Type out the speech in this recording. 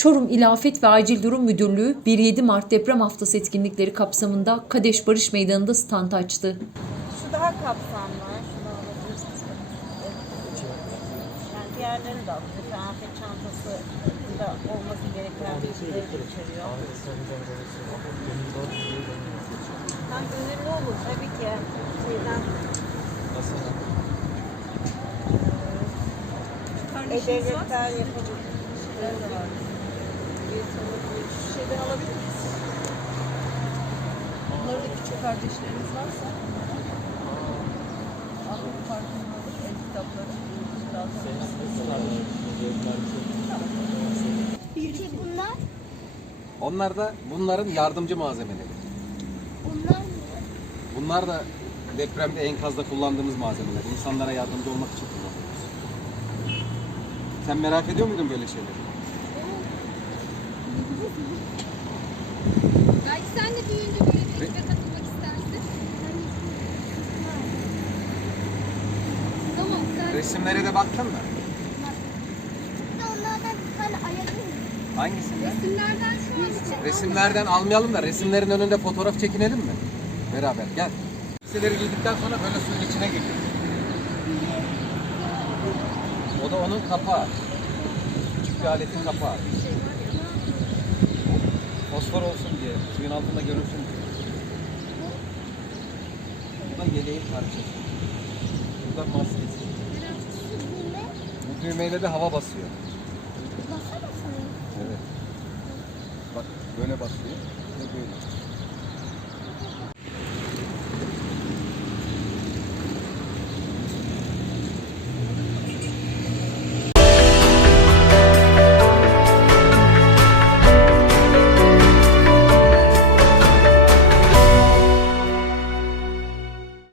Çorum İl Afet ve Acil Durum Müdürlüğü 1-7 Mart deprem haftası etkinlikleri kapsamında Kadeş Barış Meydanı'nda stand açtı. Şu daha kapsamlı. Yani diğerlerini de. Mesela afet çantası da olması gereken bilgileri de içeriyor. Hem gönüllü olur tabii ki. Şeyden E-Devletler yapabilir. Şeyden alabilir miyiz? Bunların da küçük kardeşlerimiz varsa Ahmet Parkı'nın el kitapları Peki bunlar? Onlar da bunların yardımcı malzemeleri. Bunlar mı? Bunlar da depremde enkazda kullandığımız malzemeler. İnsanlara yardımcı olmak için kullanıyoruz. Sen merak ediyor muydun böyle şeyleri? Belki sen de büyüyünce böyle bir ekibe katılmak istersin. Tamam sen Resimlere de baktın mı? Onlardan bir tane miyim? Hangisinden? resimlerden şu an için Resimlerden almayalım da resimlerin önünde fotoğraf çekinelim mi? Beraber gel. Elbiseleri giydikten sonra böyle suyun içine giriyor. O da onun kapağı. Küçük bir aletin kapağı. Fosfor olsun diye, suyun altında görünsün diye. Bu da yeleğin parçası. Bu da maskesi. Bu düğmeyle de hava basıyor. basa basa? Evet. Bak böyle basıyor ve böyle.